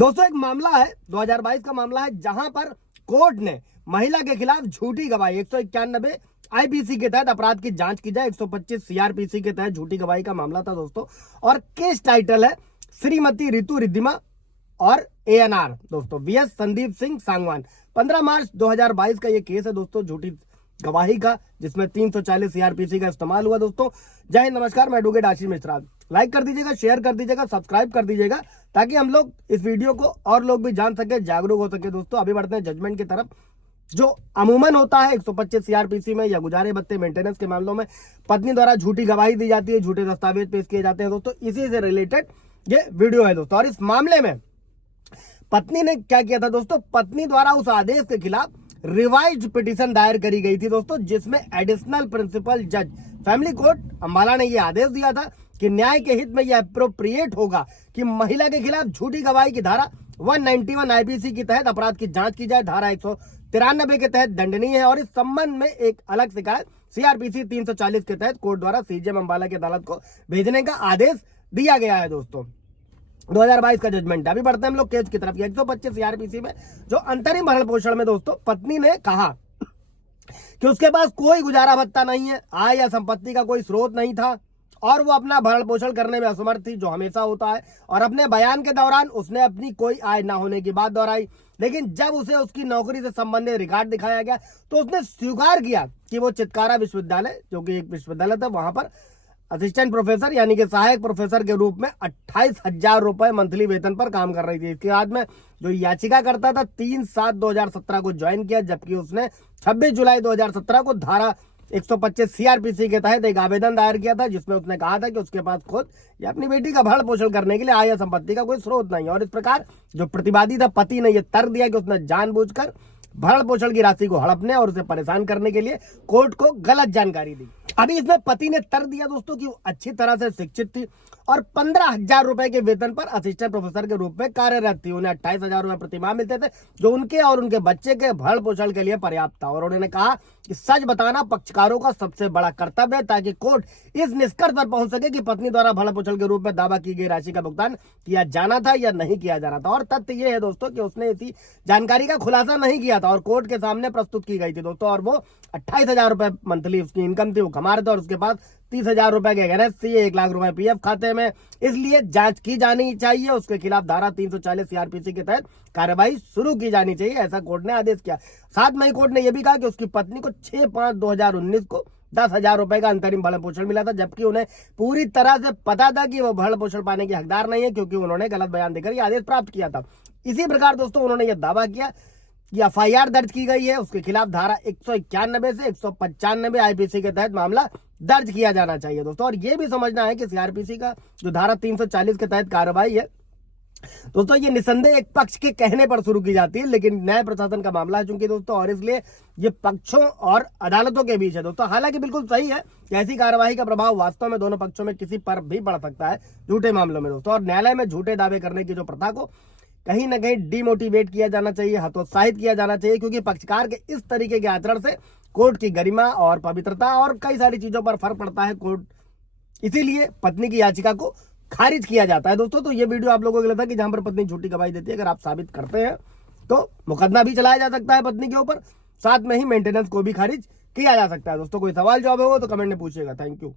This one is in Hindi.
दोस्तों एक मामला है 2022 का मामला है जहां पर कोर्ट ने महिला के खिलाफ झूठी गवाही 191 आईपीसी के तहत अपराध की जांच की जाए, 125 सीआरपीसी के तहत झूठी गवाही का मामला था दोस्तों। और केस टाइटल है श्रीमती रितु रिद्धिमा और एएनआर दोस्तों वीएस संदीप सिंह सांगवान। 15 मार्च 2022 का ये केस है दोस्तों झूठी गवाही का, जिसमें 340 सीआरपीसी का इस्तेमाल हुआ दोस्तों। जय हिंद, नमस्कार, मैं एडवोकेट आशीष मिश्रा। लाइक कर दीजिएगा, शेयर कर दीजिएगा, सब्सक्राइब कर दीजिएगा ताकि हम लोग इस वीडियो को और लोग भी जान सके, जागरूक हो सके दोस्तों। अभी बढ़ते हैं जजमेंट की तरफ। जो अमूमन होता है 125 सीआरपीसी में या गुजारे भत्ते मेंटेनेंस के मामलों में पत्नी द्वारा झूठी गवाही दी जाती है, झूठे दस्तावेज पेश किए जाते हैं दोस्तों। इसी से रिलेटेड ये वीडियो है दोस्तों। और इस मामले में पत्नी ने क्या किया था दोस्तों, पत्नी द्वारा उस आदेश के खिलाफ रिवाइज्ड पिटीशन दायर करी गई थी दोस्तों, जिसमें एडिशनल प्रिंसिपल जज फैमिली कोर्ट अंबाला ने यह आदेश दिया था कि न्याय के हित में यह अप्रोप्रिएट होगा कि महिला के खिलाफ झूठी गवाही की धारा 191 आईपीसी के तहत अपराध की जांच की जाए। धारा 193 के तहत दंडनीय है और इस संबंध में एक अलग शिकायत सीआरपीसी 340 के तहत कोर्ट द्वारा सीजेएम अंबाला की अदालत को भेजने का आदेश दिया गया है दोस्तों। 2022 का जजमेंट है। अभी बढ़ते हैं हम लोग केस की तरफ। 125 सीआरपीसी में जो अंतरिम भरण पोषण में दोस्तों पत्नी ने कहा कि उसके पास कोई गुजारा भत्ता नहीं है, आय या संपत्ति का कोई स्रोत नहीं था और वो अपना भरण पोषण करने में असमर्थ थी, जो हमेशा होता है। और अपने बयान के दौरान उसने अपनी कोई आय ना होने की बात दोहराई, लेकिन जब उसे उसकी नौकरी से संबंधित रिकॉर्ड दिखाया गया तो उसने स्वीकार किया कि वो चितकारा विश्वविद्यालय, जो कि एक विश्वविद्यालय था, वहां पर असिस्टेंट प्रोफेसर यानी कि सहायक प्रोफेसर के रूप में 28,000 रुपए मंथली वेतन पर काम कर रही थी। इसके बाद में जो याचिका करता था 3/7/2017 को ज्वाइन किया, जबकि उसने 26 जुलाई 2017 को धारा 125 सीआरपीसी के तहत एक आवेदन दायर किया था, जिसमें उसने कहा था कि उसके पास खुद या अपनी बेटी का भरण पोषण करने के लिए आय या संपत्ति का कोई स्रोत नहीं है। और इस प्रकार जो प्रतिवादी था पति ने यह तर्क दिया कि उसने जानबूझकर भरण पोषण की राशि को हड़पने और उसे परेशान करने के लिए कोर्ट को गलत जानकारी दी। अभी इसमें पति ने तर्क दिया दोस्तों कि वो अच्छी तरह से शिक्षित थी और 15,000 रुपए के वेतन पर असिस्टेंट प्रोफेसर के रूप में कार्यरत थी। उन्हें 28,000 रुपए प्रति माह मिलते थे, जो उनके और उनके बच्चे के भरण पोषण के लिए पर्याप्त था। और उन्होंने कहा कि सच बताना पक्षकारों का सबसे बड़ा कर्तव्य है, ताकि कोर्ट इस निष्कर्ष पर पहुंच सके कि पत्नी द्वारा भरण पोषण के रूप में दावा की गई राशि का भुगतान किया जाना था या नहीं किया जाना था। और तथ्य ये है दोस्तों कि उसने इसी जानकारी का खुलासा नहीं किया था और कोर्ट के सामने प्रस्तुत की गई थी दोस्तों। और वो 28,000 रुपए मंथली उसकी इनकम थी, वो कमा रहे थे, और उसके पास 30,000 रुपए के एनएससी, 1 लाख रुपए पीएफ खाते में। इसलिए जांच की जानी चाहिए, उसके खिलाफ धारा 340 सीआरपीसी के तहत कार्रवाई शुरू की जानी चाहिए, ऐसा कोर्ट ने आदेश किया। साथ में कोर्ट ने यह भी कहा कि उसकी पत्नी को 6/5/2019 को 10,000 रुपए का अंतरिम भरण पोषण मिला था, जबकि उन्हें पूरी तरह से पता था कि वो भरण पोषण पाने के हकदार नहीं है, क्योंकि उन्होंने गलत बयान देकर यह आदेश प्राप्त किया था। इसी प्रकार दोस्तों उन्होंने यह दावा किया कि एफआईआर दर्ज की गई है, उसके खिलाफ धारा 191 से 195 आईपीसी के तहत मामला दर्ज किया जाना चाहिए दोस्तों। और ये भी समझना है कि सीआरपीसी का जो धारा 340 के तहत कार्रवाई है दोस्तों, ये निसंदेह एक पक्ष के कहने पर शुरू की जाती है, लेकिन न्याय प्रशासन का मामला है चूंकि दोस्तों, और इसलिए ये पक्षों और अदालतों के बीच है दोस्तों। हालांकि बिल्कुल सही है कि ऐसी कार्रवाई का प्रभाव वास्तव में दोनों पक्षों में किसी पर भी पड़ सकता है झूठे मामलों में दोस्तों। और न्यायालय में झूठे दावे करने की जो प्रथा को कहीं ना कहीं डिमोटिवेट किया जाना चाहिए, हतोत्साहित किया जाना चाहिए, क्योंकि पक्षकार के इस तरीके के आचरण से कोर्ट की गरिमा और पवित्रता और कई सारी चीजों पर फर्क पड़ता है। कोर्ट इसीलिए पत्नी की याचिका को खारिज किया जाता है दोस्तों। तो ये वीडियो आप लोगों के लिए था कि जहां पर पत्नी झूठी गवाही देती है, अगर आप साबित करते हैं तो मुकदमा भी चलाया जा सकता है पत्नी के ऊपर, साथ में ही मेंटेनेंस को भी खारिज किया जा सकता है दोस्तों। कोई सवाल जवाब होगा तो कमेंट में पूछिएगा। Thank you.